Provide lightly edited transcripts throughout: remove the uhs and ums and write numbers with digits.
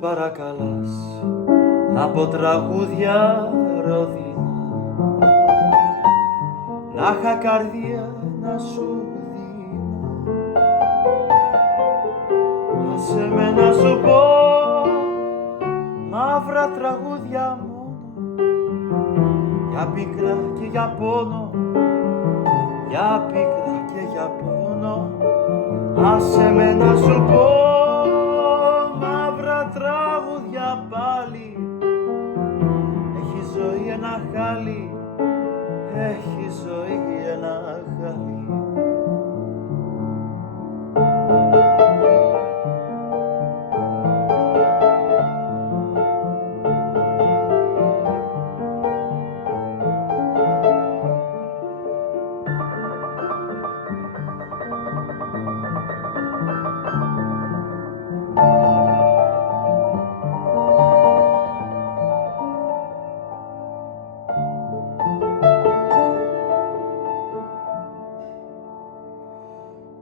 παρακαλάς από τραγούδια ρόδινα, να είχα καρδία να σου δίνω. Άσε με να σου πω μαύρα τραγούδια μόνο, για πίκρα και για πόνο, για πίκρα και για πόνο. Άσε με να σου πω μαύρα τραγούδια πάλι. Έχει ζωή ένα χάλι, έχει ζωή ένα χάλι.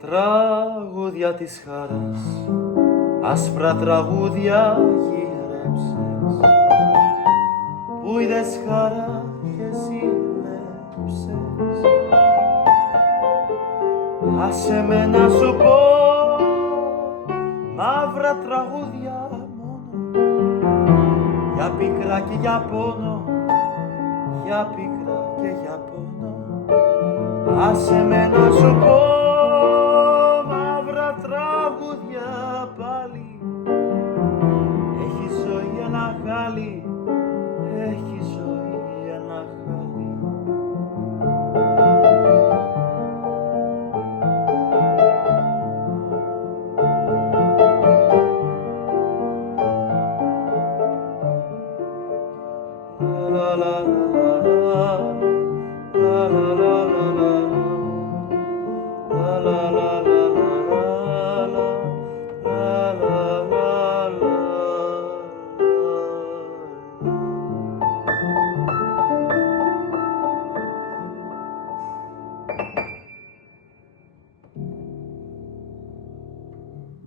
Τραγούδια της χαράς, άσπρα τραγούδια γύρεψες, που είδες χαρά και ζήλεψες. Άσε με να σου πω μαύρα τραγούδια μόνο, για πίκρα και για πόνο, για πίκρα και για πόνο. Άσε με να σου πω τραγούδια πάλι. Έχει ζωή ένα χάλι, έχει ζωή ένα χάλι. La la la la la la.